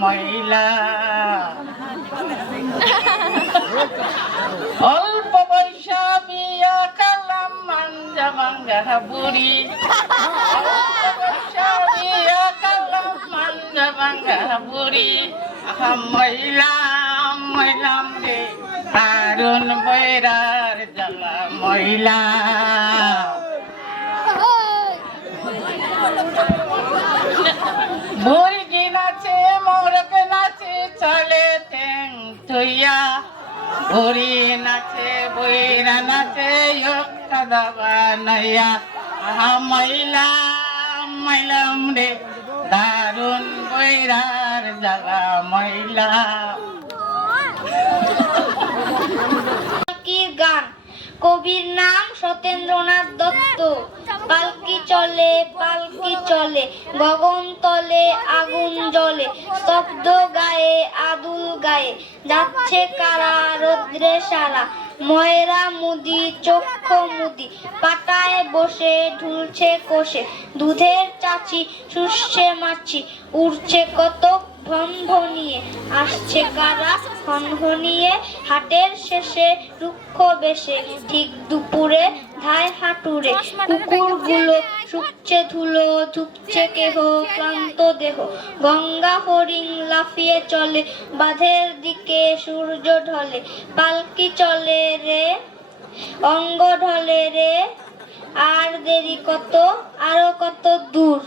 মহিলা অল্প বয়সা বিয়া কালাম মাঞ্জা ভাঙ্গা বুড়ি অল্প বয়সা বিয়া কালাম মাঞ্জা ভাঙ্গা বুড়ি মহিলা মহিলাম রে দারুণ বৈরার জ্বালা মহিলা মুরগি নাচে মোরগ নাচে চলে ঠ্যাং থইয়া বুড়ি নাচে বইরা নাচে দাবা নইয়া মহিলা মহিলাম রে দারুণ বৈরার জ্বালা মহিলা গান কবির নাম সতেন্দ্রনাথ দত্ত। পালকি চলে গগন তলে আগুন জ্বলে স্তব্ধ গায়ে আদুল গায়ে যাচ্ছে কারা রৌদ্রে সারা ময়রা মুদি চক্ষু মুদি পাটায় বসে ঢুলছে কোষে দুধের চাচি শুষছে মাছি উড়ছে কত ভনভনিয়ে আসছে কারা হনহনিয়ে হাটের শেষে রুক্ষ বেশে ঠিক দুপুরে ধায় হাঁটুরে কুকুরগুলো শুকছে ধুলো ধুকছে কেহ ক্লান্ত দেহ গঙ্গা হরিণ লাফিয়ে চলে বাঁধের দিকে সূর্য ঢলে পালকি চলে রে অঙ্গ ঢলে রে আর দেরি কত আরো কত দূর।